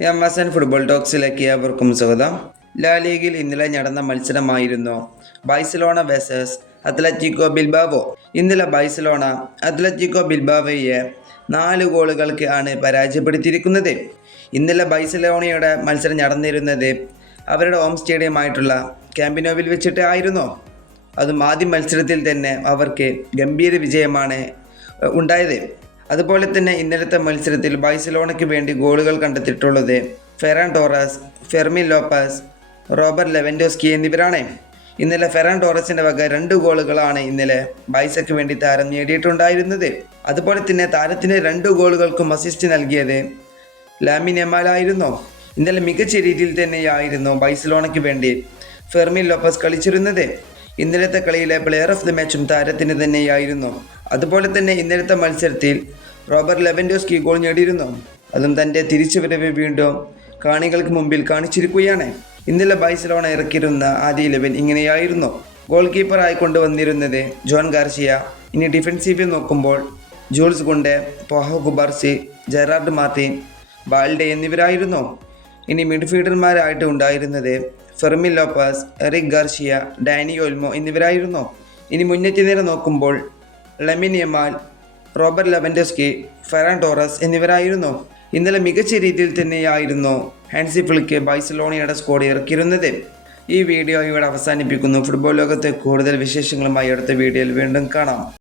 M S N football ടോക്സിലേക്ക് ഏവർക്കും സ്വാഗതം. ലാ ലീഗിൽ ഇന്നലെ നടന്ന മത്സരമായിരുന്നു. Barcelona versus Atletico Bilbao. ഇന്നലെ ബൈസലോണ അത്ലറ്റിക്കോ ബിൽബാവോയെ നാല് ഗോളുകൾക്ക് ആണ് പരാജയപ്പെടുത്തിയിരിക്കുന്നത്. ഇന്നലെ ബൈസലോണയുടെ മത്സരം നടന്നിരുന്നത് അവരുടെ ഹോം സ്റ്റേഡിയമായിട്ടുള്ള ക്യാമ്പിനോവിൽ വെച്ചിട്ട് ആയിരുന്നു. അതും ആദ്യ മത്സരത്തിൽ തന്നെ അവർക്ക് ഗംഭീര വിജയമാണ് ഉണ്ടായത്. അതുപോലെ തന്നെ ഇന്നലത്തെ മത്സരത്തിൽ ബൈസലോണയ്ക്ക് വേണ്ടി ഗോളുകൾ കണ്ടെത്തിയിട്ടുള്ളത് Ferran Torres Fermin Lopez Robert Lewandowski എന്നിവരാണ്. ഇന്നലെ ഫെറാൻ ടോറസിന്റെ വക രണ്ട് ഗോളുകളാണ് ഇന്നലെ ബൈസയ്ക്ക് വേണ്ടി താരം നേടിയിട്ടുണ്ടായിരുന്നത്. അതുപോലെ തന്നെ താരത്തിന് രണ്ട് ഗോളുകൾക്കും അസിസ്റ്റ് നൽകിയത് ലാമിൻ എമാലായിരുന്നു ഇന്നലെ മികച്ച രീതിയിൽ തന്നെയായിരുന്നു ബൈസലോണയ്ക്ക് വേണ്ടി ഫെർമിൻ ലോപ്പസ് കളിച്ചിരുന്നത്. ഇന്നലത്തെ കളിയിലെ പ്ലെയർ ഓഫ് ദി മാച്ചും താരത്തിന് തന്നെയായിരുന്നു. അതുപോലെ തന്നെ ഇന്നലത്തെ മത്സരത്തിൽ റോബർട്ട് ലെവൻഡോസ്കി ഗോൾ നേടിയിരുന്നു. അതും തന്റെ തിരിച്ചുവരവ് വീണ്ടും കാണികൾക്ക് മുമ്പിൽ കാണിച്ചിരിക്കുകയാണ്. ഇന്നലെ ബൈസലോണ ഇറക്കിയിരുന്ന ആദ്യ ഇലവൻ ഇങ്ങനെയായിരുന്നു. ഗോൾ കീപ്പറായി കൊണ്ടുവന്നിരുന്നത് ജോൺ ഗാർഷിയ ഇനി ഡിഫൻസീവിൽ നോക്കുമ്പോൾ Jules Kounde Pau Cubarsi Gerard Martin Balde എന്നിവരായിരുന്നു. ഇനി മിഡ്ഫീൽഡർമാരായിട്ട് ഉണ്ടായിരുന്നത് Fermin Lopez Eric Garcia Dani Olmo എന്നിവരായിരുന്നു. ഇനി മുന്നേറ്റ നിര നോക്കുമ്പോൾ Lamine Robert Lewandowski Ferran Torres എന്നിവരായിരുന്നു. ഇന്നലെ മികച്ച രീതിയിൽ തന്നെയായിരുന്നു ഹാൻസി ഫ്ലിക്ക് ബൈസലോണിയുടെ സ്കോഡ് ഇറക്കിയിരുന്നത്. ഈ വീഡിയോ ഇവിടെ അവസാനിപ്പിക്കുന്നു. ഫുട്ബോൾ ലോകത്തെ കൂടുതൽ വിശേഷങ്ങളുമായി അടുത്ത വീഡിയോയിൽ വീണ്ടും കാണാം.